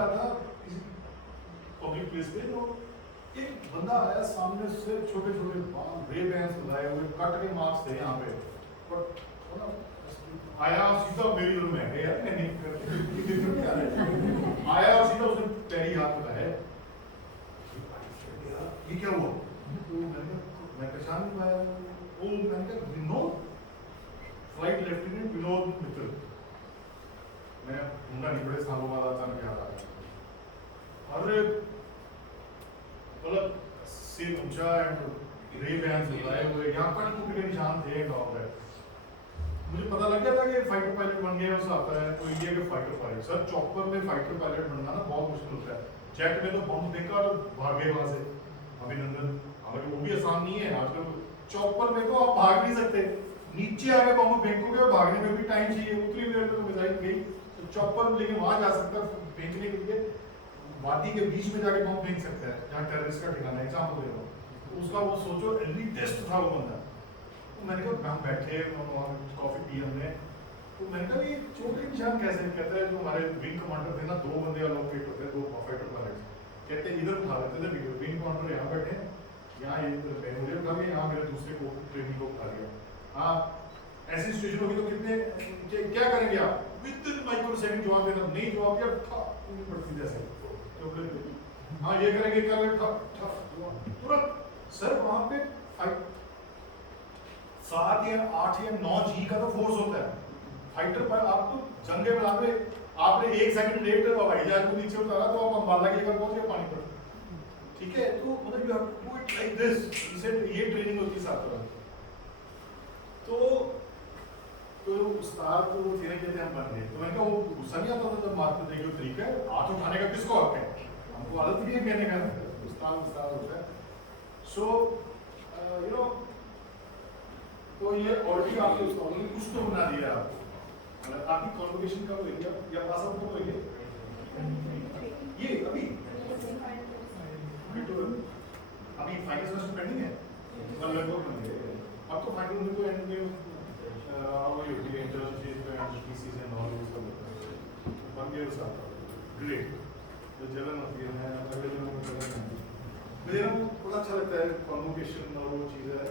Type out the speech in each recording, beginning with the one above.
रहा था किसी पब्लिक प्लेस पे, तो एक बंदा आया सामने से, छोटे छोटे बाल, रे बैंस लगाए हुए, कट के मार्क्स थे यहाँ पे, पर आया सीधा मेरी रूम में गया, मैं नहीं आया और सीधा उसने पैरी हाथ लगाया, ये क्या हुआ? तो मैं पहचान नहीं पाया, वो मैंने कहा विनोद, फ्लाइट लेफ्टिनेंट विनोद मित्तल। मैं ढूंढा नहीं, बड़े सालों बाद अचानक याद आ गया। अरे मतलब सिर ऊंचा एंड रे बैंस लगाए हुए, यहाँ कट कुट के निशान थे गाँव में। मुझे पता लग गया था कि फाइटर पायलट बन गया, उससे आता है तो इंडिया के फाइटर पायलट। सर चॉपर में फाइटर पायलट बनना ना बहुत मुश्किल होता है। जेट में तो बम देकर और भागे वहां से अभिनंदन, हालांकि वो भी आसान नहीं है आजकल। चॉपर में तो आप भाग नहीं सकते, नीचे आके बम फेंकोगे और भागने में भी टाइम चाहिए, उतनी देर में तो मिसाइल गई। तो चॉपर लेकिन वहां जा सकता है फेंकने के लिए, वादी के बीच में जाके बम फेंक सकता है जहाँ टेररिस्ट का ठिकाना है। एग्जाम्पल दे रहा हूँ, उसका वो सोचो एवरी टेस्ट था वो बंदा। तो मैंने कहा हम बैठे कॉफी पी हमने, तो मैंने कहा ये चोट के निशान कैसे? कहता है जो हमारे विंग कमांडर थे ना, 2 बंदे अलोकेट होते हैं, 2 फाइटर पायलट, कहते हैं इधर उठा देते थे वीडियो, विंग कमांडर यहाँ बैठे, यहाँ ये मुझे उठा लिया, यहाँ मेरे दूसरे को ट्रेनिंग को उठा लिया। हाँ ऐसी सिचुएशन होगी तो कितने क्या करेंगे आप? विद इन माइक्रो सेकंड जवाब देना, नहीं जवाब दिया पड़ती जैसे तो हाँ ये करेंगे, क्या तुरंत। सर वहां पे 7 या 8 या 9 जी का तो फोर्स होता है फाइटर पर। आप तो जंगे में आगे आपने 1 सेकंड लेट हवाई जहाज को नीचे उतारा तो आप अंबाला की जगह पहुंच गए पानी पर, ठीक है? तो मतलब you have to do it like this, इसे ये ट्रेनिंग होती है 7 तरह। तो उस्ताद तो वो धीरे धीरे हम बन गए। तो मैंने कहा वो गुस्सा नहीं आता था जब मारते थे, जो तरीका है हाथ उठाने का किसको हक है? हमको आदत नहीं है कहने का, उस्ताद होता है। सो यू नो, तो ये ऑलरेडी आपके उस्तादों ने कुछ तो बना दिया आपको, मतलब आपकी कॉन्वोकेशन कब होगी या पास आउट कब होगी? ये अभी फाइनल सेमेस्टर पेंडिंग है, लगभग बन गए। अब तो फाइनल में तो एंड में वही होती है internship and thesis and all this सब बन गए साथ। ग्रेट, तो जलन होती है मैं अगले दिन में जलन नहीं, मुझे ना बड़ा अच्छा लगता है कॉन्वोकेशन और वो चीज़ है।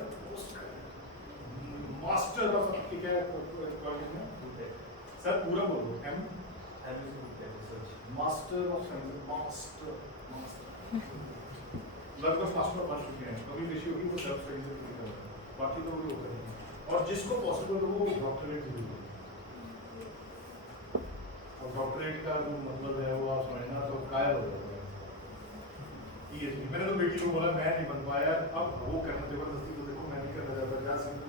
मास्टर ऑफ ठीक है कॉलेज में सर पूरा बोलो एम मास्टर ऑफ मास्टर लगभग मास्टर बन चुके हैं, कभी विषय होगी वो सेल्फ स्टडी से नहीं कर, बाकी तो वो होता है। और जिसको पॉसिबल हो वो डॉक्टरेट जरूर, और डॉक्टरेट का जो मतलब है वो आप समझना तो कायल हो जाता है। पीएचडी मैंने तो बेटी को बोला मैं नहीं बन पाया, अब वो करना जबरदस्ती तो देखो मैं नहीं करना चाहता, क्या सिंपल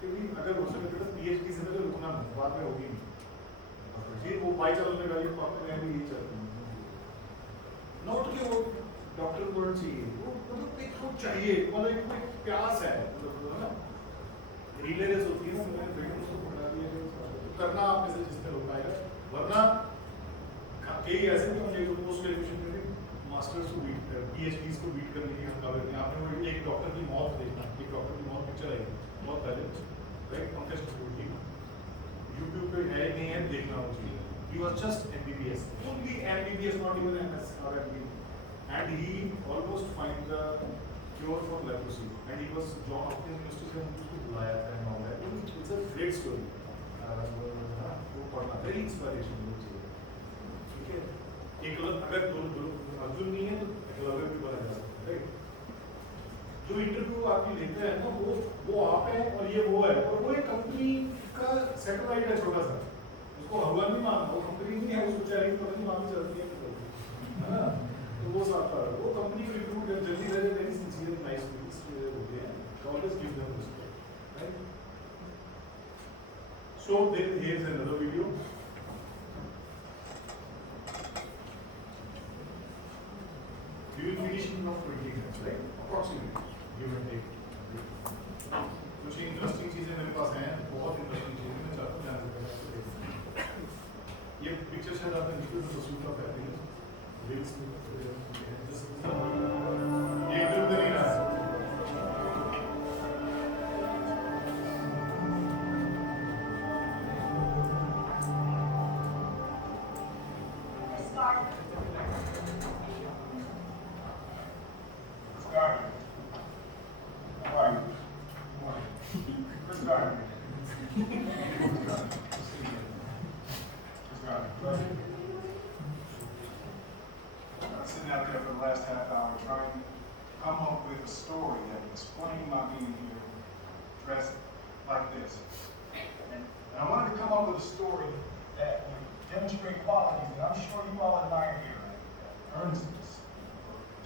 क्योंकि अगर हो सके तो पीएचडी से तो रुकना बाद में होगी नहीं, फिर वो बाई चलने वाली पापा मैं भी यही चाहता हूँ। नोट कि वो डॉक्टर वर्ड चाहिए, वो मतलब एक वो चाहिए, मतलब एक प्यास है, मतलब ना रिले रेस होती है ना, मैंने बेटे उसको पकड़ा दिया तो करना आप में से जिससे हो पाएगा, वरना कई ऐसे भी होंगे जो पोस्ट ग्रेजुएशन में मास्टर्स को बीट कर पीएचडीज को बीट करने की हम काबिल हैं। आपने वो एक डॉक्टर की मौत देखना, एक डॉक्टर की मौत पिक्चर आई बहुत पहले, राइट? पंकज कपूर की, यूट्यूब पे है नहीं है, देखना वो चीज़। He was just MBBS, only MBBS, not even MS or MD, and he almost find the cure for leprosy, and he was John Hopkins University से उसको बुलाया था and all that. It's a great story. वो पढ़ना very inspiration वो चीज़, ठीक है? एक अगर दो अर्जुन नहीं है तो एकलव्य भी बना जा सकता है, राइट? जो इंटरव्यू आपकी लेते हैं ना वो आप है और ये वो है, और वो एक कंपनी का सैटेलाइट है छोटा सा, उसको भगवान नहीं मानना, वो कंपनी नहीं है, वो सोचा है पता नहीं वहाँ चलती है ना, तो वो साथ वो कंपनी को रिक्रूट कर जल्दी रहे, वेरी सिंसियर नाइस होते हैं, always give them respect, right? So there is another video. We will finish in around 20 minutes, right? Approximately, give and take. कुछ इंटरेस्टिंग चीजें मेरे पास हैं, बहुत इंटरेस्टिंग चीजें मैं चाहता हूँ ध्यान से देखना। ये पिक्चर शायद आपने देखी हो, परस्यूट ऑफ हैप्पीनेस, रील्स में ये इधर उधर नहीं रहा है। Gardner. How are you? Chris Gardner. Chris Gardner. I'm sitting out there for the last half hour trying to come up with a story that would explain my being here dressed like this. And I wanted to come up with a story that would demonstrate qualities that I'm sure you all admire here. Earnestness,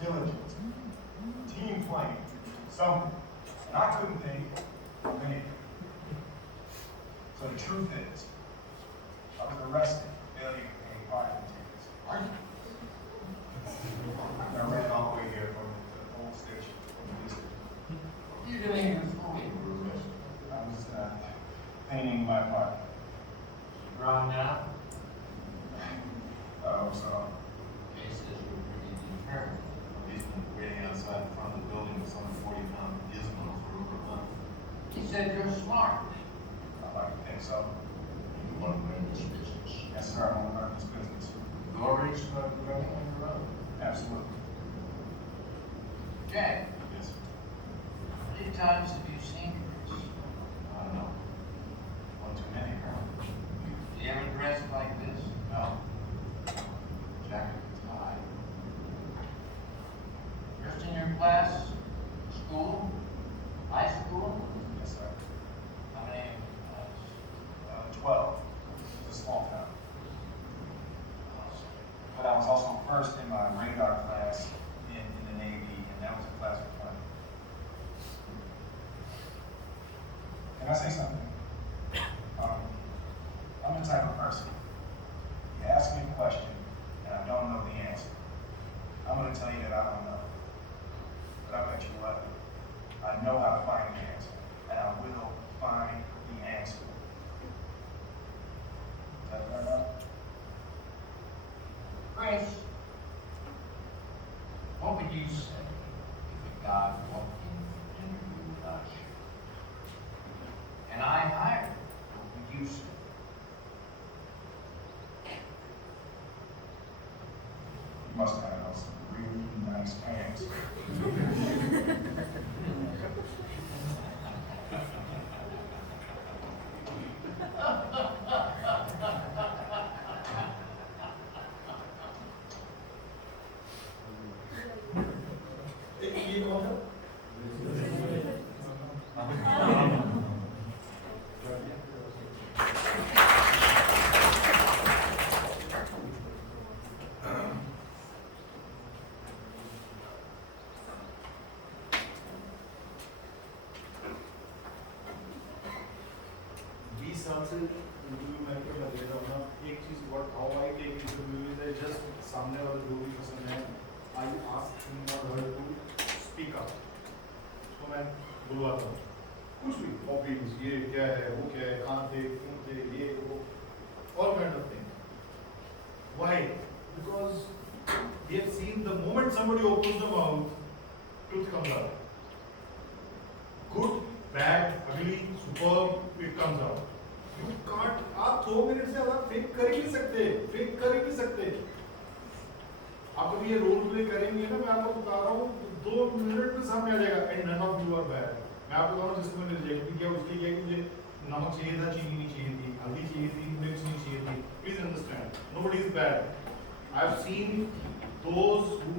diligence, team playing, something. And I couldn't think of anything. So the truth is, I was arrested for failure to pay parking tickets. Are you? I ran all the way here from the old station, from the police station. You didn't even fool me. I was painting my apartment. Wrong now? Oh, so Case says you're pretty determined. He's been waiting outside in front of the building with some 40-pound gizmos for over a month. He said you're smart. I like to think so. You want to learn this business. Yes, sir, I want to learn this business. You're already started running on your own. Absolutely. Jack, Yes, how many times have you seen Chris? I don't know. One too many, apparently. Do you ever dress like this? No. Jacket and tie. Just in your class, school, high school? Yes, sir. How many in your class? 12. It's a small town. But I was also first in my radar class in the Navy, and that was a class of 20. Can I say something? I'm the type of person. You ask me a question, and I don't know the answer. I'm going to tell you that I don't know. But I bet you what? I know how to find the answer, and I will find the answer. Is that fair enough? Chris, what would you say if a guy walked in for an interview with us? And I hired him, what would you say? You must have on some really nice pants. ये कौन है? साल से interview मैं कर दे रहा हूँ ना, एक चीज what how I take interview is I just सामने वाला जो भी पसंद है आई आस्क हिम और हर टू स्पीक अप। तो मैं बुलवाता हूँ कुछ भी हॉबीज, ये क्या है, वो क्या है, कहाँ थे, क्यों थे, ये वो all kind of thing. Why? Because we have seen the moment somebody opens the mouth truth comes out. Good, bad, ugly, superb, it comes out. You can't, आप 2 मिनट से ज़्यादा फेक कर ही नहीं सकते, फेक कर ही नहीं सकते। आप अभी ये रोल प्ले करेंगे ना, मैं आपको बता रहा हूँ 2 मिनट में सामने आ जाएगा and none of you are bad। मैं आपको बता रहा हूँ जिसको मैंने रिजेक्ट किया उसके लिए मुझे नमक चाहिए था, चीनी नहीं चाहिए थी, हल्दी चाहिए थी, मिर्च नहीं चाहिए थी। Please understand, nobody is bad. I've seen those who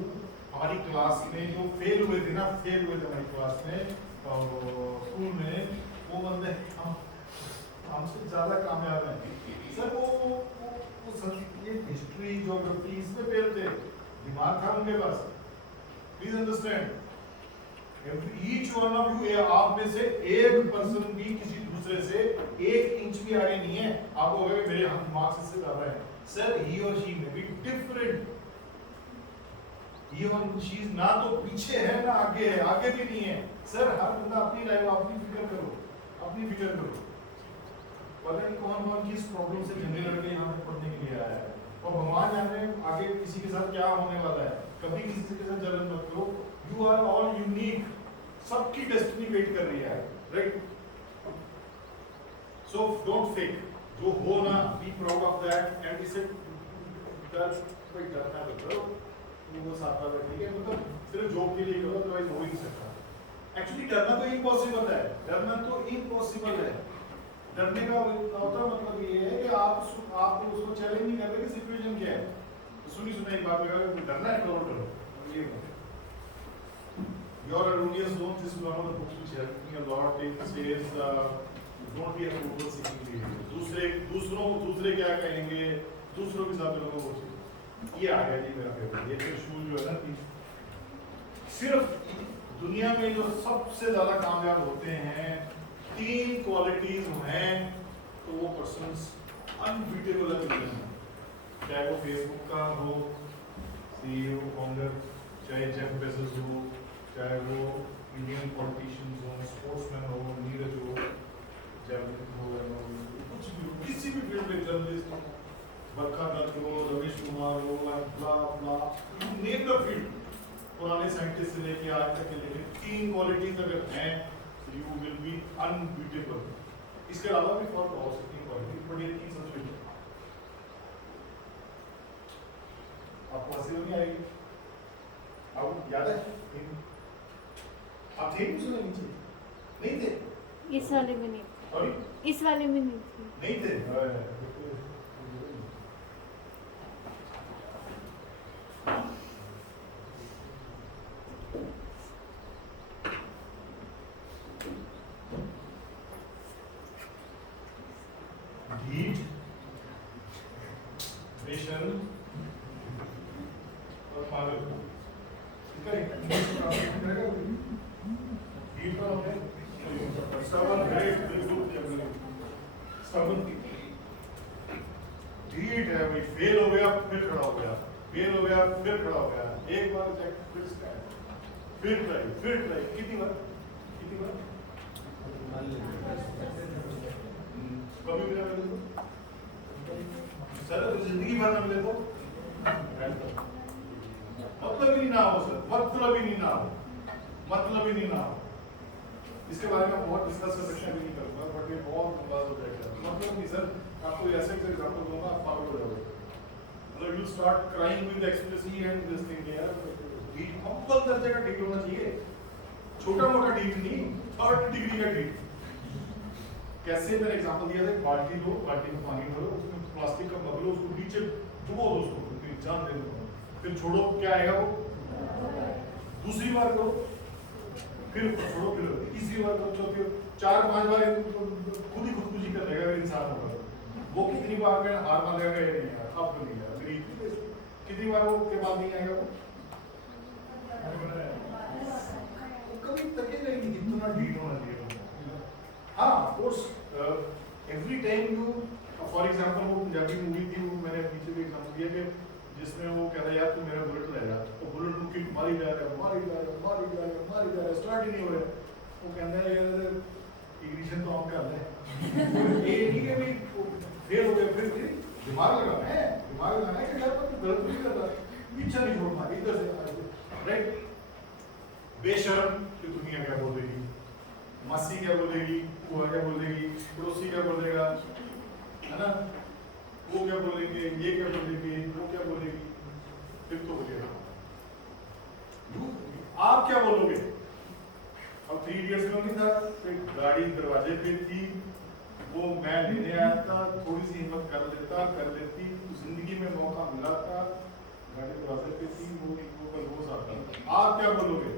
हमारी क्लास में जो फेल हुए थे ना, फेल हुए थे हमारी क्लास में स्कूल में, वो बंदे हमसे ज़्यादा कामयाब हैं सर। वो ये हिस्ट्री, ज्योग्राफी इसमें फेल थे, दिमाग था उनके पास। Please understand, each one of you, आप में से एक पर्सन भी किसी दूसरे से 1 इंच भी आगे नहीं है। आपको होगा कि मेरे हम दिमाग से ज़्यादा है सर। ही और शी में बी डिफरेंट। ये चीज ना तो पीछे है ना आगे है, आगे भी नहीं है सर। हर बंदा अपनी लाइफ, अपनी फिक्र करो, अपनी फिक्र करो। पता नहीं कौन कौन किस प्रॉब्लम से झंडे लड़के यहाँ पे पढ़ने के लिए आया है, और भगवान जाने आगे किसी के साथ क्या होने वाला है। कभी किसी के साथ जलन मत करो। यू आर ऑल यूनिक, सबकी डेस्टिनी वेट कर रही है, राइट? सो डोंट फेक, जो हो ना, be proud of that and इसे कोई डरना तो करो, वो साथ में ठीक है, मतलब सिर्फ जॉब के लिए करो, अदरवाइज हो ही नहीं सकता। एक्चुअली डरना तो इम्पॉसिबल है, डरना तो इम्पॉसिबल है। डरने का होता मतलब ये है कि आप उसको चैलेंज नहीं कर रहे कि सिचुएशन क्या है। तो सुनी सुनाई बात है, डरना है तो डरो, ये Your erroneous zone, this is one of the books which helped me a lot. It says, don't be a approval seeking behavior. दूसरे क्या कहेंगे, दूसरों के साथ लोगों को ये आ गया जी मेरा फेवरेट। ये फिर शूल जो है ना, सिर्फ दुनिया में जो सबसे ज्यादा कामयाब होते हैं 3 क्वालिटीज हैं, तो वो पर्सन्स अनबीटेबल है। चाहे वो फेसबुक का हो CEO फाउंडर, चाहे जेफ बेजोस हो, चाहे वो इंडियन पॉलिटिशियंस हो, स्पोर्ट्समैन हो, नीरज हो, जर्नलिस्ट हो, कुछ भी हो, किसी भी फील्ड में जर्नलिस्ट हो, बरखा दत्त हो, रमेश कुमार हो, ब्ला ब्ला, नेम द फील्ड, पुराने साइंटिस्ट से लेके आज तक के लेके 3 क्वालिटीज अगर हैं, यू विल बी अनबीटेबल। इसके अलावा भी और बहुत सी क्वालिटीज, बट ये 3 सबसे आपको हंसी नहीं आएगी। आपको याद है आप थे उसमें नीचे नहीं थे? इस वाले में नहीं, सॉरी इस वाले में नहीं थी। नहीं थे। ढीठ, बेशर्म और पागल। ढीठ है भाई, फेल हो गया फिर खड़ा हो गया, फेल हो गया फिर खड़ा हो गया, एक बार फिर ट्राई, कितनी बार कभी भी ना मिले तो सर, जिंदगी भर ना मिले तो मतलब ही ना हो सर, मतलब ही नहीं ना हो। इसके बारे में बहुत डिस्कस कर सकते हैं, नहीं करूँगा, बट ये बहुत लंबा सब्जेक्ट है। मतलब नहीं सर, आपको ऐसे एग्जांपल दूंगा, आप पागल हो जाओगे। मतलब you start crying with expressive and this thing यार, डीट अव्वल दर्जे का डीट होना चाहिए, छोटा मोटा डीट नहीं, 3rd डिग्री का डीट। कैसे मैंने एग्जांपल दिया था, बाल्टी लो, बाल्टी में पानी भरो, उसमें प्लास्टिक का मग लो, उसको नीचे डुबो दो, उसको जान दे दो, फिर छोड़ो, क्या आएगा वो? दूसरी बार करो, फिर छोड़ो, फिर तीसरी बार करो, चौथी, 4-5 बार खुद ही खुदकुशी कर लेगा इंसान होगा। वो कितनी बार में हार मान लेगा, ये नहीं आया, अब तो नहीं आया, कितनी बार वो के बाद नहीं आएगा वो कभी तकेगा ही नहीं, इतना डीट होना चाहिए। हाँ, of course every time you, for example वो पंजाबी मूवी थी, वो मैंने पीछे भी एग्जांपल दिया कि जिसमें वो कह रहा है यार तू मेरा बुलेट ले जा, तो बुलेट को किक मारी जा रहा है, स्टार्ट ही नहीं हो रहा है। वो कहता है यार इग्निशन तो ऑन कर ले, ये नहीं है भाई फेल हो गया, फिर दिमाग लगाना है कि यार तू गलत नहीं कर रहा, पीछा नहीं छोड़ना, इधर से राइट। बेशर्म कि दुनिया क्या बोलेगी, मासी क्या बोलेगी, वो क्या बोलेगी, पड़ोसी क्या बोलेगा, है ना, वो क्या बोलेंगे, ये क्या बोलेंगे, वो क्या बोलेगी, फिर तो हो गया। आप क्या बोलोगे? अब 3 इडियट्स में नहीं था, एक गाड़ी दरवाजे पे थी, वो मैं लेने आया था, थोड़ी सी हिम्मत कर लेती, जिंदगी में मौका मिला था, गाड़ी दरवाजे पे थी, वो कल रोज आता। आप क्या बोलोगे?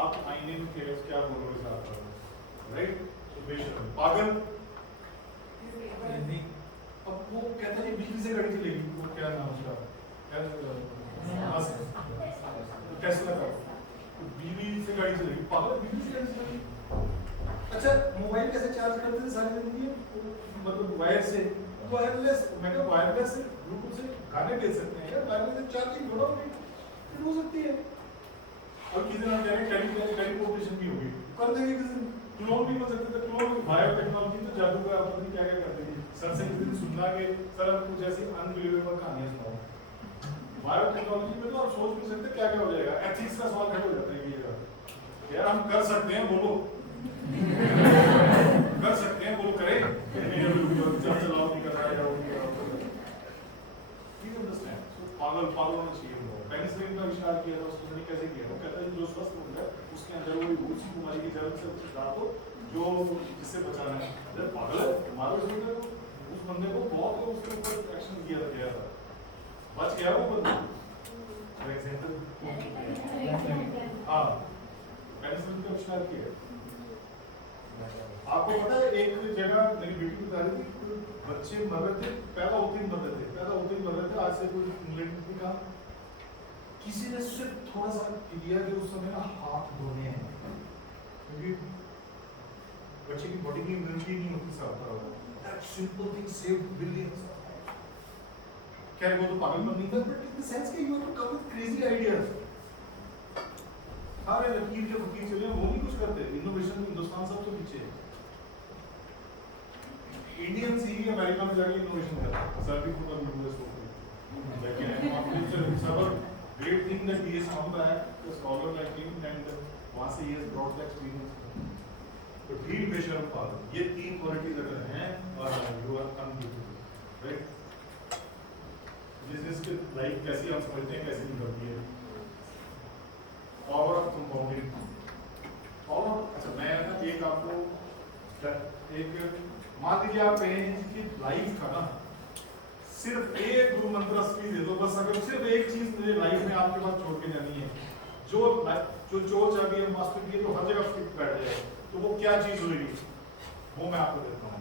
आप आईने में क्या बोलोगे साथ, राइट? तो बेशर्म, पागल। अब वो कहता है बिजली से गाड़ी चलेगी, वो क्या नाम उसका, टेस्ला का, बिजली से गाड़ी चलेगी, पागल, बिजली से गाड़ी चलेगी। अच्छा, मोबाइल कैसे चार्ज करते थे सारी जिंदगी, मतलब वायर से, वायरलेस, मैं कहा वायरलेस से ब्लूटूथ से गाने भेज सकते हैं यार, वायरलेस से चार्जिंग थोड़ा हो सकती है। और किसी दिन हम कह रहे हैं टेलीपोर्टेशन भी होगी, कर देंगे किसी दिन, क्लोन भी कर सकते थे, क्लोन बायोटेक्नोलॉजी तो जादू का पता नहीं क्या क्या कर देगी। सर से किसी दिन सुनना कि सर आप कुछ ऐसी अनबिलीवेबल कहानियां सुनाओ। बायोटेक्नोलॉजी में तो आप सोच नहीं सकते क्या क्या हो जाएगा, एथिक्स का सवाल खड़ा हो जाता है ये यार, हम कर सकते हैं, बोलो कर सकते हैं, बोलो करें, जब चलाओ नहीं कर रहा है, पागल होना चाहिए वो। पेनिसिलिन का आविष्कार किया था उसने, कैसे किया? वो कहता है जो स्वस्थ हो गया उसके अंदर वो उसी बीमारी की जड़ से डाल दो जो जिससे बचाना है। अरे पागल है, मारो इसको। उस बंदे को बहुत लोग उसके ऊपर एक्शन किया गया था, बच गया वो बंदा। फॉर एग्जांपल हाँ, पेनिसिलिन का आविष्कार किया। आपको पता है एक जगह मेरी बेटी बता रही थी, बच्चे मर रहे थे, पैदा होते ही मर रहे थे, पैदा होते ही मर रहे थे। आज से कोई इंग्लैंड में कहा, किसी ने सिर्फ थोड़ा सा किया कि उस समय ना हाथ धोने हैं, क्योंकि बच्चे की बॉडी की इम्यूनिटी नहीं होती साफ करा हुआ। That simple thing saved billions. क्या वो तो पागलपन नहीं था, बट इन द सेंस कि you have to come with crazy ideas. सारे लकीर के फकीर चले, वो नहीं कुछ करते। इनोवेशन में हिंदुस्तान सबसे पीछे है। इंडियन ही अमेरिका में जाके इनोवेशन कर रहा है, serving for the US open. लेकिन it's a great thing that he has come back, a scholar like him, and वहाँ से he has brought the experience. तो ढील बेशर्म पागल, ये तीन क्वालिटीज अगर हैं और you are unbeatable, right? Business की लाइफ कैसी हम समझते हैं, कैसी नहीं करती है। Power of compounding. पावर, अच्छा मैं ना एक आपको एक मान लीजिए आप कहें कि लाइफ का ना सिर्फ एक गुरु मंत्र असली दे दो, बस अगर सिर्फ एक चीज मुझे लाइफ में आपके पास छोड़ के जानी है, जो चोर चाबी है मास्टर की है, तो हर जगह फिट बैठ जाए, तो वो क्या चीज होगी? वो मैं आपको देता हूँ।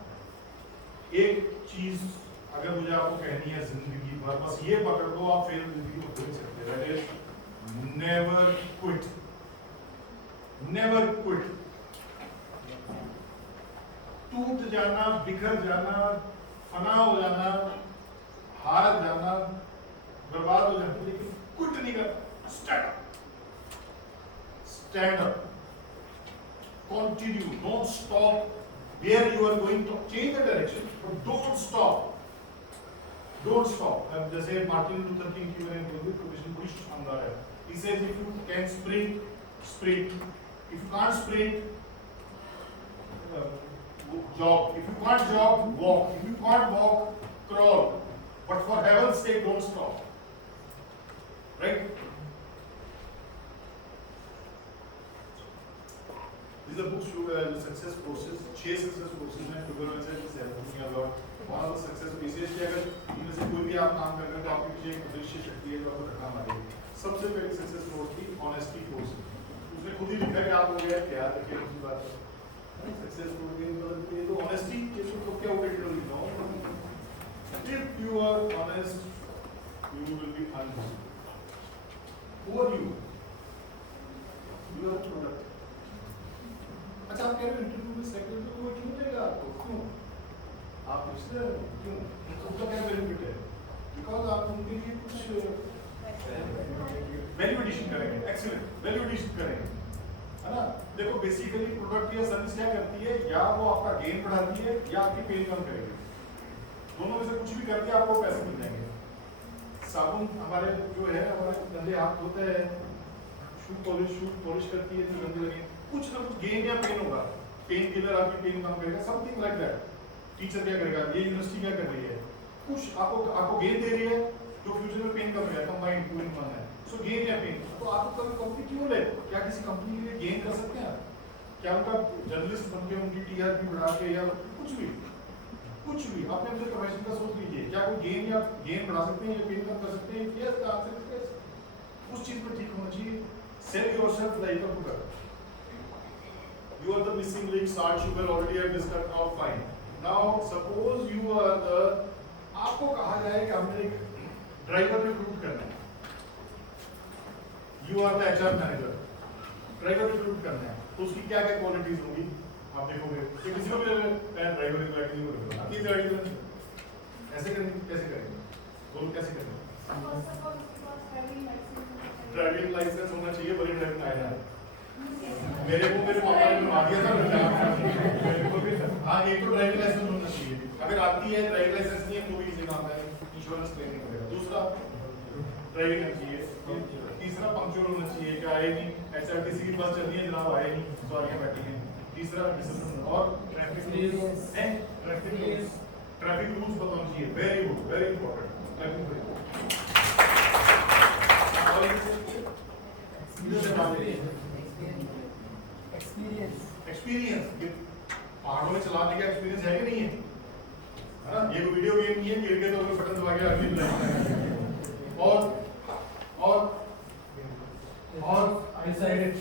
एक चीज अगर मुझे आपको कहनी है जिंदगी भर, बस ये पकड़ लो, आप फिर जिंदगी को खो सकते हैं। Never quit, never quit. टूट जाना, बिखर जाना, फना हो जाना, हार जाना, बर्बाद हो जाना, लेकिन क्विट नहीं कर। Stand up, stand up, continue, don't stop where you are going to, change the direction but don't stop, don't stop. अब जैसे मार्टिन लूथर किंग की मैंने बोली प्रोफेशन बड़ी शानदार है। He says if you can sprint, sprint. If you can't sprint, jog. If you can't jog, walk. If you can't walk, crawl. But for heaven's sake, don't stop. Right? These are books to the success courses. 6 success courses हैं. Google में से helping me a lot. One of the success pieces कि अगर इनमें से कोई भी आप काम कर रहे हैं तो आपके पीछे एक अदृश्य शक्ति है जो आपको काम आएगी। सबसे पहली सक्सेस कोर्स थी ऑनेस्टी कोर्स। उसने खुद ही लिखा कि आप हो गया क्या देखिए उसकी बात है। सक्सेस कोर्स के मतलब ये तो ऑनेस्टी के तो क्या होगा literally no. If you are honest you will be unbeatable. Who are you? You are product. अच्छा आप कह रहे हो इंटरव्यू में सेकंड तो वो क्यों देगा आपको? क्यों? आप इसलिए क्यों? उसका क्या बेनिफिट है? बिकॉज आप उनके लिए कुछ वैल्यू एडिशन करेंगे, एक्सीलेंट वैल्यू एडिशन करेंगे, है ना? देखो बेसिकली प्रोडक्ट या सर्विस क्या करती है, या वो आपका गेन बढ़ाती है या आपकी पेन कम करेगी। दोनों में से कुछ भी करती है, आपको पैसे मिल जाएंगे। साबुन हमारे जो है हमारे गंदे हाथ धोते हैं, शू पॉलिश करती है जो गंदे लगे, कुछ ना कुछ गेन या पेन होगा। पेन किलर आपकी पेन कम करेगा, समथिंग लाइक दैट। टीचर क्या करेगा, ये यूनिवर्सिटी क्या कर रही है, कुछ आपको गेन दे रही है जो फ्यूचर में पेन कम हो जाएगा, माइंड टू इन वन है। सो गेन या पेन, तो आप कभी कंपनी क्यों ले? क्या किसी कंपनी के लिए गेन कर सकते हैं? क्या उनका जर्नलिस्ट बन के उनकी टीआरपी बढ़ा के या कुछ भी आपने अपने प्रोफेशन का सोच लीजिए, क्या कोई गेन बढ़ा सकते हैं या पेन कम कर सकते हैं? Yes, the answer is yes. उस चीज में ठीक होना चाहिए। Cell yourself like a cooker. You are the missing link, salt, sugar already I discussed out fine. Now suppose you are the, आपको कहा जाए कि हमने एक ड्राइवर रिक्रूट करना है, you are the HR manager, driver recruit करना है, तो उसकी क्या क्या क्वालिटीज होंगी आप देखोगे कि किसी को भी ड्राइवर की क्वालिटी को देखो आप ये गाड़ी ऐसे करेंगे, कैसे करेंगे, बोलो कैसे करेंगे? ड्राइविंग लाइसेंस होना चाहिए, बड़ी ड्राइविंग लाइसेंस मेरे पापा ने बनवा दिया था। हाँ, एक तो ड्राइविंग लाइसेंस होना चाहिए, अगर आती है ड्राइविंग लाइसेंस नहीं है तो भी इसी काम है, इंश्योरेंस क्लेम नहीं करेगा। दूसरा ड्राइविंग होना चाहिए। तीसरा पंक्चुअल होना चाहिए, क्या आए नहीं, एचआरटीसी की बस चल रही है जनाब आए नहीं, सवारियां बैठी हैं। तीसरा डिसिप्लिन और ट्रैफिक रूल्स बताना चाहिए, वेरी गुड, वेरी इंपॉर्टेंट। और आईसाइट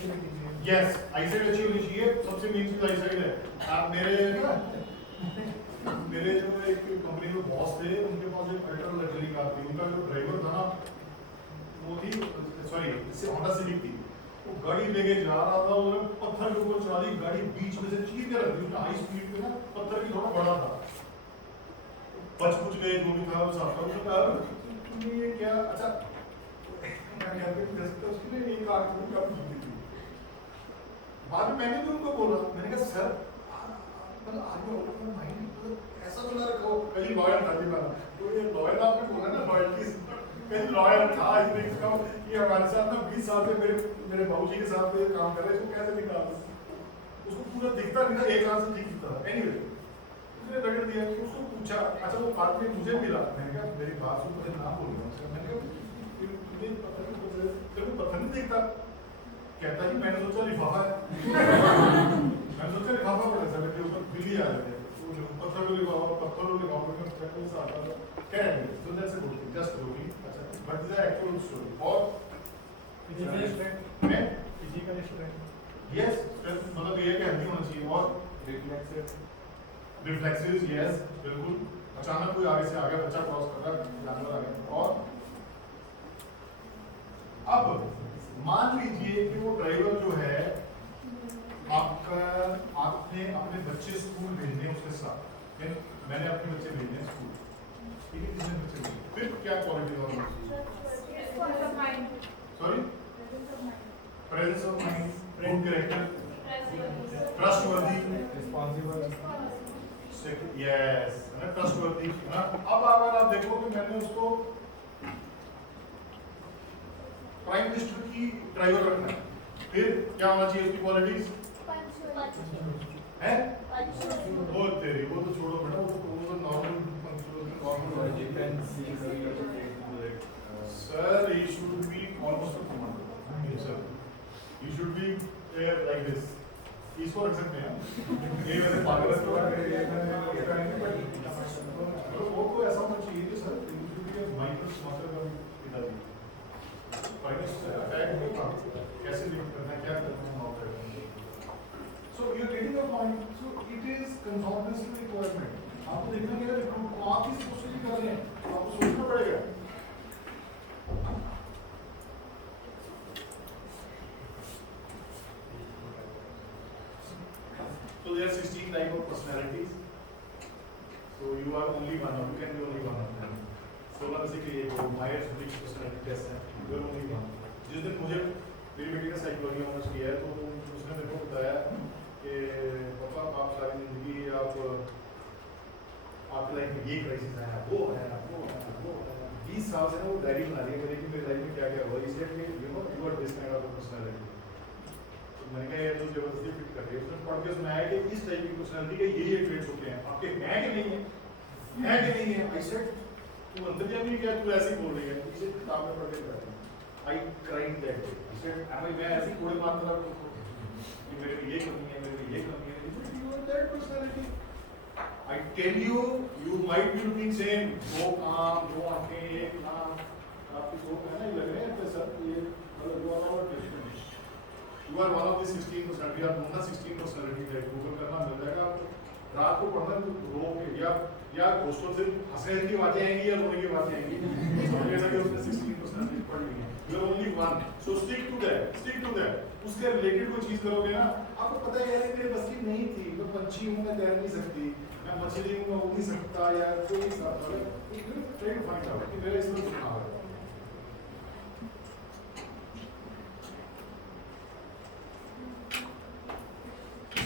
यस आईसाइट अच्छी होनी चाहिए, सबसे मेन चीज आईसाइट है। आप मेरे जो एक कंपनी में बॉस थे, उनके पास एक अल्ट्रा लग्जरी कार थी, उनका जो ड्राइवर था ना वो थी सॉरी इससे होंडा सिविक थी, वो गाड़ी लेके जा रहा था और पत्थर के ऊपर चला दी गाड़ी, बीच में से चीर के रख दी, उसने हाई स्पीड पे ना पत्थर की थोड़ा बड़ा था, बच कुछ गए जो भी था वो साथ में कहा ये क्या अच्छा मैं कहते हैं उसके लिए एक आंख में कब जीती थी। बाद में मैंने भी उनको बोला, मैंने कहा सर मतलब आगे ओपन माइंड मतलब ऐसा तो ना रखो कहीं लॉयल था जी वाला, तो ये लॉयल आपने बोला ना लॉयल्टी कहीं लॉयल था इसने इसका कि हमारे साथ ना 20 साल से मेरे बाबूजी के साथ ये काम कर रहे हैं, इसको कैसे निकाल उसको पूरा दिखता नहीं था, एक आंख से दिखता था। एनीवे उसने रगड़ दिया कि उसको पूछा, अच्छा वो बाद में मुझे मिला, मैंने कहा मेरी बात सुन मुझे ना बोलना, मैंने कहा तुझे पता नहीं दिखता, कहता जी मैंने सोचा लिफाफा है मैंने सोचा लिफाफा पड़ा था मेरे ऊपर बिल्ली आ रही है, पत्थर को लिफाफा में साथ कह रहे हैं, so that's a good thing, just joking, अच्छा but this is an actual story। और मैं फिजिकल स्ट्रेंथ यस मतलब ये कि हेल्दी होना चाहिए, और रिफ्लेक्सेस यस बिल्कुल, अचानक कोई आगे से आ गया, बच्चा क्रॉस कर रहा है, जानवर आ गया। और अब मान लीजिए कि वो ड्राइवर जो है आपने अपने बच्चे स्कूल भेजने उसके साथ, मैंने अपने बच्चे भेजने स्कूल, ठीक है, किसने बच्चे भेजे, फिर क्या क्वालिटी और sorry presence of mind, good character, trustworthy, responsible, yes trustworthy है ना। अब अगर आप देखो कि मैंने उसको प्राइम मिनिस्टर की ड्राइवर रखना है, फिर क्या होना चाहिए उसकी क्वालिटीज है, वो तेरी वो तो छोड़ो बेटा, वो तो normal sir he should be almost a commander himself, he should be like this, इसको रख सकते हैं ये वैसे पागल है वो तो ऐसा होना चाहिए कि सर माइक्रो स्मार्टर का पिताजी कैसे लिख करना है, क्या करना है, so you are getting the point, so it is conformance to requirement। आपको देखना पड़ेगा रिक्रूट को, आप इस सोच कर रहे हैं, आपको सोचना पड़ेगा। So there are 16 type of personalities, so you are only one of, you can be only one of them। 16 में से कि एक Myers-Briggs personality test है, you are only one। जिस दिन मुझे मेरी बेटी का साइकोलॉजी ऑनर्स किया है, तो उसने मेरे को बताया कि पापा आप सारी जिंदगी आपकी लाइफ में ये क्राइसिस है, वो है, वो है, वो है, 20 साल से ना वो डायरी बना रही है मेरी कि मेरी लाइफ में क्या क्या हुआ, इसलिए कि you know you are this kind of personality. तो मैंने कहा यार तो जबरदस्ती फिट कर रही है, उसने पढ़ के सुनाया कि इस टाइप की पर्सनालिटी के ये ट्रेट्स होते हैं, आपके हैं कि नहीं है, है कि नहीं है। आई सेड तू अंदर जा नहीं गया, तू ऐसे ही बोल रही है, इसे किताब में पढ़ के कर रही है। I cried that day, I said मैं ऐसे कोड़े मारता रहा कि मेरे में ये कमी है, मेरे में ये कमी है, you are that personality. I tell you, you might be looking same, दो काम, दो आंखें, एक नाक, आपकी सोच है ना, ये लग रहे हैं तो सर ये मतलब you are our patient, you are one of the 16 personality, आप ढूंढना 16 personality है, गूगल करना मिल जाएगा आपको, रात को पढ़ना तो रो के या दोस्तों से हंसने की बातें आएंगी या रोने की बातें आएंगी, समझ लेना कि उसने 16 personality पढ़ ली है, you are only one, so stick to that, उसके रिलेटेड कोई चीज करोगे ना, आपको पता है यार मेरे बस की नहीं थी, मैं पंछी हूँ, मैं तैर नहीं सकती, मैं मछली हूँ, मैं उड़ नहीं सकता, या कोई नहीं सकता, ट्राई टू फाइंड आउट कि मेरा इसमें सुना है।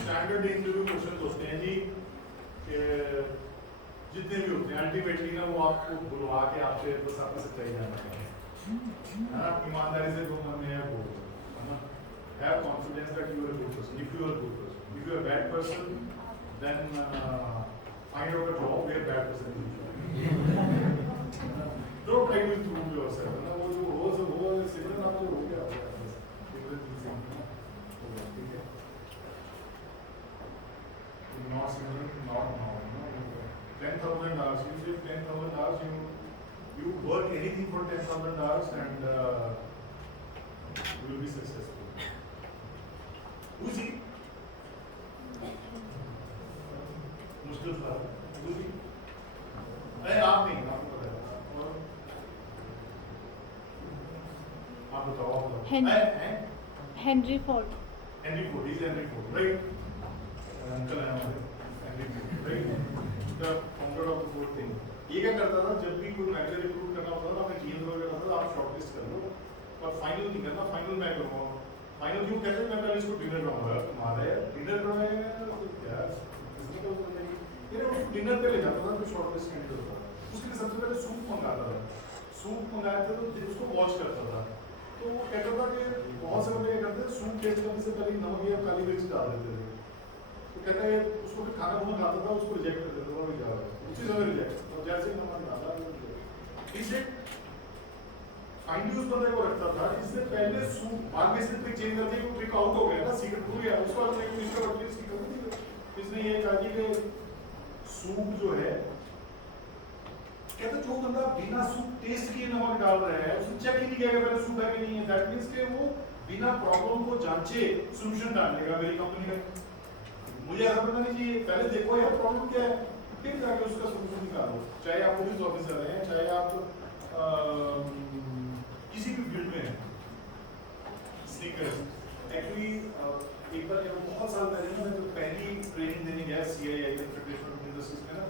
स्टैंडर्ड इंटरव्यू क्वेश्चन होते हैं जी, कि जितने भी होते हैं अल्टीमेटली ना वो आपको बुलवा के आपसे बस आपकी सच्चाई जानना है ना, ईमानदारी से जो मन में है वो है ना, have confidence that you are a good person, if you are a good person, if you are a bad person then find out a job where bad person is, don't try to improve yourself ना, वो जो वो सिमरन आप जो हो गया ठीक है, not Simran, not now, $10,000, you save $10,000, you anything for 10,000 hours and you will be successful. Who's he? मुश्किल था। Who's he? अरे आप नहीं, आपको पता है। और आप बताओ, आप बताओ। Henry Ford. Henry Ford, he's Henry Ford, right? Uncle है हमारे, Henry Ford, right? The founder of the Ford thing. ये क्या करता था, जब भी कोई मैनेजर रिक्रूट करना होता था, हमें जीएल वगैरह होता था, आप शॉर्टलिस्ट कर लो, और फाइनल नहीं करना, फाइनल मैं करूँगा। फाइनल क्यों कहते हैं, मैं पहले इसको डिनर कराऊंगा, तुम्हारा यार डिनर कराएगा क्या? किसने क्या बोला नहीं? ये वो डिनर पे ले जाता था, तो शॉर्टलिस्ट कैंडिडेट होता था। उसके लिए सबसे पहले सूप मंगाता था, सूप मंगाया था तो उसको वॉच करता था। तो वो कहता था कि बहुत से बंदे क्या करते हैं, सूप टेस्ट करने से पहले नमक या काली मिर्च डाल देते थे। तो कहता है उसको फिर खाना बहुत खाता था, उसको रिजेक्ट कर देता था, वो जा रहा है उसी समय रिजेक्ट, और जैसे ही नमक डाला इसे फाइनली उस बंदे को रखता था जिसने पहले सूप बाद में से ट्रिक चेंज करते ही वो ट्रिक आउट हो गया ना, सीक्रेट भूल गया, उसको अपने मिस्टर बटलिस की कमी थी। इसने ये कहा कि सूप जो है, कहते जो बंदा बिना सूप टेस्ट किए नमक डाल रहा है उसने चेक ही नहीं किया पहले सूप है कि नहीं है, दैट मींस कि वो बिना प्रॉब्लम को जांचे सॉल्यूशन डालने का मेरी कंपनी का। मुझे ऐसा पता नहीं चाहिए, पहले देखो यार प्रॉब्लम क्या है, फिर जाके उसका सॉल्यूशन निकालो। चाहे आप पुलिस ऑफिसर हैं, चाहे आप किसी भी फील्ड में हैं। स्नीकर्स एक्चुअली एक बार बहुत साल पहले ना, मैं जो पहली ट्रेनिंग देने गया CII फेडरेशन ऑफ इंडस्ट्रीज में ना,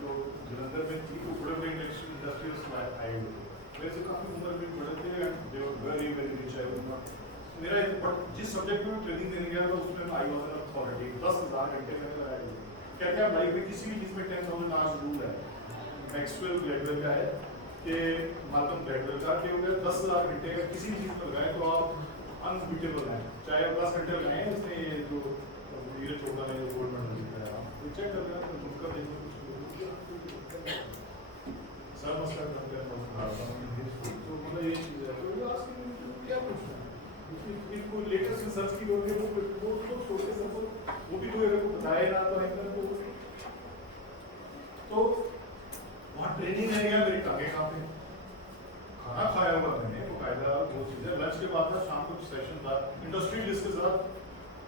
तो जलंधर में थी, तो बड़े बड़े इंडस्ट्रियलिस्ट आए हुए थे, वैसे काफ़ी उम्र में बड़े थे, they were very very rich. I was मेरा बट जिस सब्जेक्ट में ट्रेनिंग देने गया था उसमें आई वाज एन अथॉरिटी। 10,000 घंटे मैंने लगाए थे। कहते हैं लाइफ में किसी भी चीज़ में 10,000 आवर्स रूल है, मैक्सवेल ग्लैडवेल का है कि माल्कम ग्लैडवेल का कि अगर 10,000 घंटे अगर किसी भी चीज़ पर लगाए तो आप अनबीटेबल हैं, चाहे आप 10 घंटे लगाए हैं। इसने ये जो नीरज चोपड़ा ने जो गोल्ड मेडल जीता है, आप चेक कर रहे हैं तो उसका देखिए सर मसला करते हैं, तो मतलब ये चीज़ है। तो क्या पूछना है, कोई लेटेस्ट रिसर्च की हो रही है, वो छोटे से वो भी कोई अगर बताए ना तो तो वहाँ ट्रेनिंग है या मेरी टांगे कहाँ पे, खाना खाया हुआ मैंने वो कायदा वो चीज़ें। लंच के बाद था, शाम को सेशन था, इंडस्ट्री जिसके साथ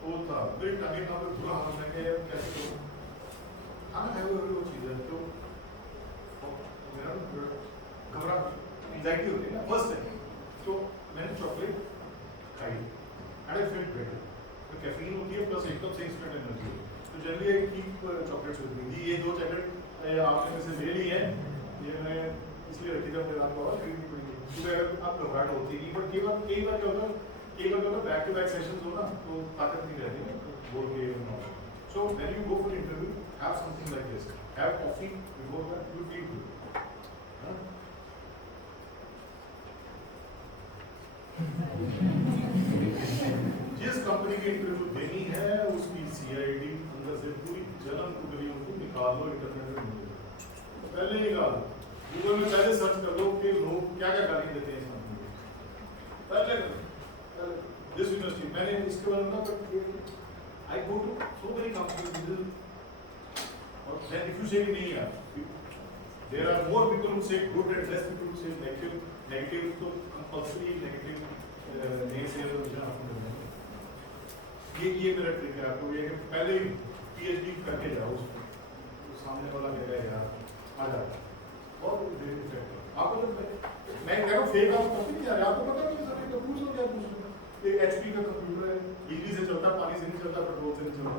वो था, मेरी टांगे कहाँ पे पूरा हाथ में कैसे करूँ, खाना खाया हुआ वो चीज़ है। तो मेरा घबरा एंजाइटी होती है ना फर्स्ट टाइम, तो मैंने चॉकलेट खाई एंड आई फेल्ट बेटर। तो कैफीन होती है प्लस एकदम से इंस्टेंट एनर्जी, तो generally I keep chocolates with me. ये 2 चॉकलेट आपने में से ले ली है, ये मैं इसलिए रखी था, फिर आपको और खरीदनी पड़ेगी क्योंकि अगर आप घबराहट होती नहीं। बट कई बार क्या होता है, बैक टू बैक सेशंस हो ना तो ताकत नहीं रहती ना, तो बोल के so when you go for interview have something like this, have coffee before that, you feel good. जिस कंपनी की इंटरव्यू देनी है उसकी CID अंदर से पूरी जलन टुकड़ी उनको निकाल लो, इंटरनेट में मिलेगा, पहले निकाल लो, गूगल में पहले सर्च कर लो कि लोग क्या क्या गाली देते हैं इस कंपनी को, पहले दिस यूनिवर्सिटी। मैंने इसके बारे में ना I go to so many companies और देन इफ यू से नहीं यार, there are more people who say good and less people who say negative तो कंपल्सरी नेगेटिव नहीं से तो विजन आपको करना है। ये मेरा ट्रिक है आपको, ये कि पहले ही PhD करके जाओ उसको, तो सामने वाला कह रहा है यार आ जाओ और आपको तो मैं कह रहा हूँ फेक आप कभी नहीं जा रहे, आपको पता नहीं सर, तो पूछ लो क्या पूछ लो। एक HP का कंप्यूटर है, बिजली से चलता, पानी से नहीं चलता, पेट्रोल से नहीं चलता,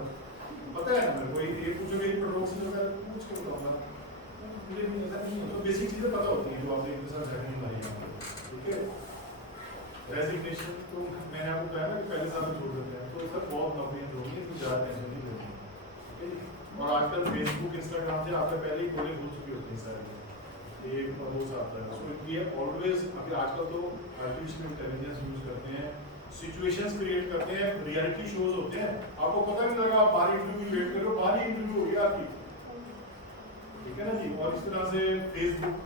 पता है ना मेरे को। ये पूछोगे पेट्रोल से चलता है, पूछ के बताऊंगा, मुझे नहीं ऐसा नहीं है। तो बेसिक चीज़ें पता होती हैं जो आपने इनके साथ रहने वाली हैं, ठीक है। रेजिग्नेशन तो मैंने आपको कहा ना कि पहले साल में छोड़ देते हैं, तो सर बहुत नौकरियाँ जो होंगी तो ज़्यादा टेंशन नहीं लेनी, ठीक है। और आजकल फेसबुक इंस्टाग्राम से आपने पहले ही बोले हो चुकी होती है सारी, एक रोज आता है उसमें ये ऑलवेज। अभी आजकल तो आर्टिफिशियल इंटेलिजेंस यूज करते हैं, सिचुएशंस क्रिएट करते हैं, रियलिटी शोज होते हैं, आपको पता नहीं लगा, आप बाहर इंटरव्यू वेट करो, बाहर ही इंटरव्यू हो गया आपकी, ठीक है ना जी। और इस तरह से फेसबुक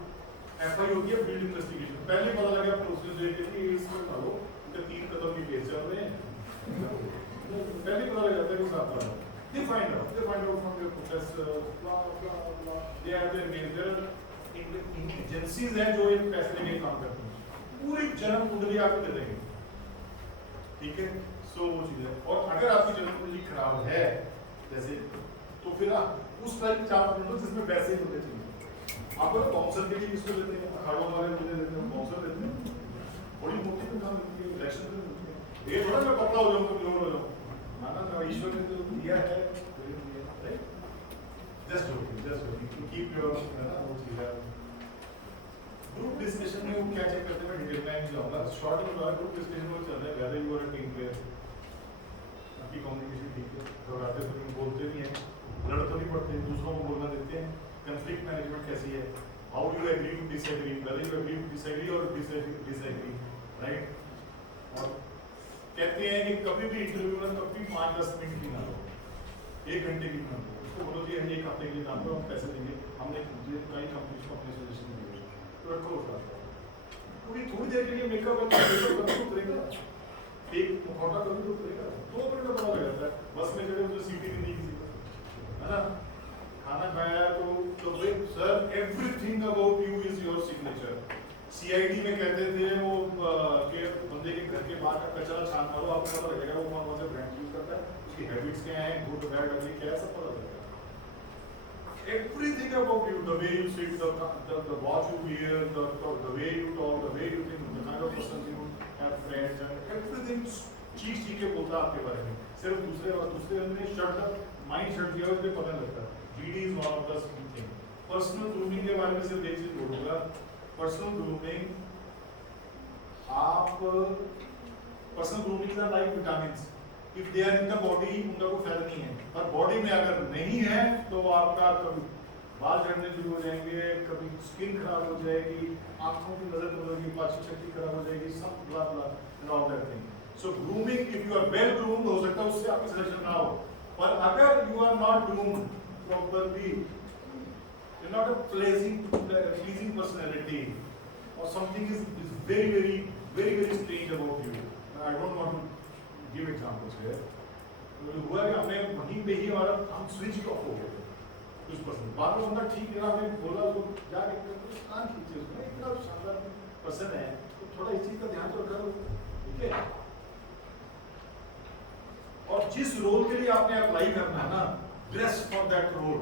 FI होती है फील्ड इन्वेस्टिगेशन, पहले पता लगा प्रोसेस देखिए इसमें डालो, इनके 3 कदम के केस चल रहे हैं, पहले पता लग जाता है कि साथ वाला they find out from their professor, blah blah blah, they have their names, there are in agencies हैं जो ये पैसे लेके काम करती हैं, पूरी जन्म कुंडली आपको दे देंगे, ठीक है। सो वो चीज है। और अगर आपकी जन्म कुंडली खराब है जैसे, तो फिर आप उस टाइप चाप ढूंढो जिसमें पैसे ही होते चाहिए। आप बोलो बाउंसर के लिए किसको देते हैं, अखाड़ों वाले मुझे देते हैं, बाउंसर देते हैं, बड़ी मोटी तो काम मिलती है, इलेक्शन में मिलती है। ये थोड़ा मैं पतला हो जाऊँ कमजोर हो जाऊँ, माना मैं ईश्वर ने जो दिया है just joking to keep your वो चीज है। ग्रुप डिस्कशन में वो क्या चेक करते हैं, मैं डिटेल में नहीं जाऊंगा, शॉर्ट में ग्रुप डिस्कशन में चल रहा है whether you are a team player, आपकी कम्युनिकेशन ठीक है, घबराते तो नहीं, बोलते नहीं है, लड़ तो नहीं पड़ते, दूसरों को बोलना देते हैं, कंफ्लिक्ट मैनेजमेंट कैसी है, how you agree to disagree, whether you agree to disagree और डिसएग्री, राइट। और कहते हैं कि कभी भी इंटरव्यू में कभी 5-10 मिनट की ना लो, 1 घंटे की ना लो, उसको बोलो जी हम 1 हफ्ते के लिए काम करो, हम पैसे देंगे, हमने कई कंपनीज को अपने सजेशन दिए, तो रखो उसका थोड़ी देर के लिए मेकअप कभी तो करेगा, एक मुखौटा कभी तो करेगा, 2 मिनट में पता लग जाता है, बस में चले तो सीटी भी नहीं किसी को, है ना। खाना खाया तो sir everything about you is your signature. CID में कहते थे वो के बंदे के घर के बाहर का कचरा छान मारो, आपको पता लगेगा वो कौन से ब्रांड यूज करता है, उसकी हैबिट्स क्या हैं, गुड बैड अगली क्या है, सब पता लगेगा। Everything about you, the way you sit, the watch you wear, the way you talk, the way you think, the kind of person you have friends, and everything चीज के बोलता है आपके बारे में। सिर्फ दूसरे ने शर्ट माइंड शर्ट दिया उसके पता नहीं लगता। GD is one of the thing। Personal grooming के बारे में सिर्फ एक चीज बोलूंगा, personal grooming is like vitamins। If they are in the body उनका कोई फायदा नहीं है, और बॉडी में अगर नहीं है तो आपका कभी बाल झड़ने शुरू हो जाएंगे, कभी स्किन खराब हो जाएगी, आंखों की नजर कम होगी, पाचन शक्ति खराब हो जाएगी, सब blah blah and all that thing. So grooming, if you are well groomed, हो सकता है उससे आपकी सिलेक्शन ना हो, पर अगर you are not groomed properly, you are not a pleasing personality, or something is very strange about you। I don't want to give examples here। तो हुआ कि हमने वहीं पे ही हमारा हम स्विच ऑफ हो गए कुछ पर्सन, बाद में बंदा ठीक है, हमने बोला उसको जाके कान खींचे, उसने इतना शानदार पर्सन है तो थोड़ा इस चीज का ध्यान तो रखो, ठीक है। और जिस रोल के लिए आपने अप्लाई करना है ना, dress for that role.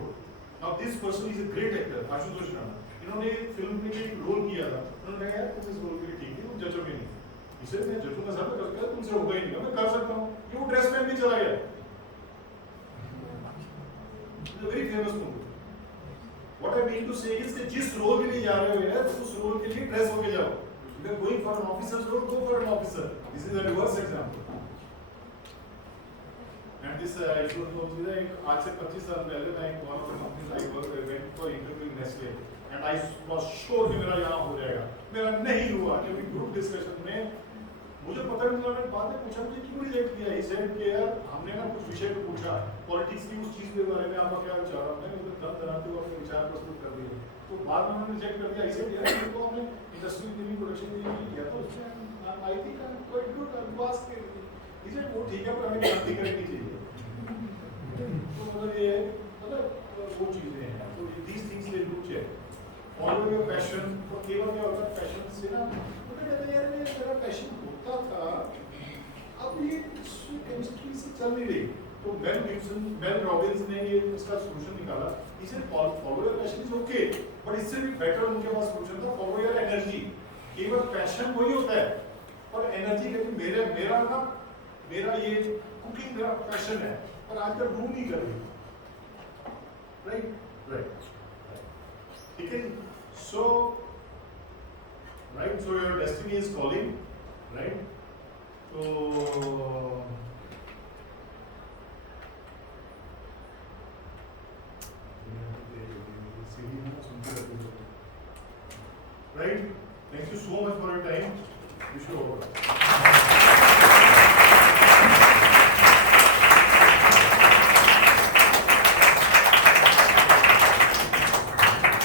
Now this person is a great actor, Ashutosh Rana, इन्होंने फिल्म में एक रोल किया था, उन्होंने कहा यार तुम इस रोल के लिए ठीक है, तुम जजोगे नहीं, इसे मैं जजूंगा सर, मैं तुमसे होगा ही नहीं, मैं कर सकता हूँ, ये वो ड्रेस पहन के चला गया। Very famous movie. What I mean to say is कि जिस रोल के लिए जा रहे हो तो उस रोल के लिए ड्रेस होके जाओ। If you are going for an officer's role, go for an officer। This is a reverse example। And this I should know that आज से 25 साल पहले मैं एक one of the companies I worked went for interview in Nestle and I was sure कि मेरा यहाँ हो जाएगा, मेरा नहीं हुआ, क्योंकि ग्रुप डिस्कशन में मुझे पता नहीं चला, मैंने बाद में पूछा मुझे क्यों रिजेक्ट किया, ही सेड कि यार हमने ना कुछ विषय पे पूछा, पॉलिटिक्स की उस चीज के बारे में आपका क्या विचार है, हमने उसमें दम दराते हुए अपने विचार प्रस्तुत कर दिए, तो बाद में उन्होंने रिजेक्ट कर दिया। ही सेड यार इनको हमने इंडस्ट्रियल इंजीनियरिंग प्रोडक्शन इंजीनियरिंग किया तो उसमें I think I am quite good, I was के ही सेड वो ठीक है पर हमें गलती करनी चाहिए। तो मतलब ये मतलब वो चीजें हैं, तो these things they do check, follow your passion. तो केवल क्या होता है पैशन से ना, तो कहते हैं यार मेरा पैशन होता था, अब ये केमिस्ट्री से चल नहीं रही, तो मेल रॉबिन्स ने ये इसका सॉल्यूशन निकाला, इसे follow your passion is okay, but इससे भी बेटर उनके पास सॉल्यूशन था, फॉलो योर एनर्जी। केवल पैशन वही होता है, और एनर्जी कहते मेरा ये कुकिंग मेरा पैशन है, पर आजकल रूम नहीं कर रही, राइट, ठीक है। So right, so your destiny is calling, right. तो right, thank you so much for your time, wish you all the best.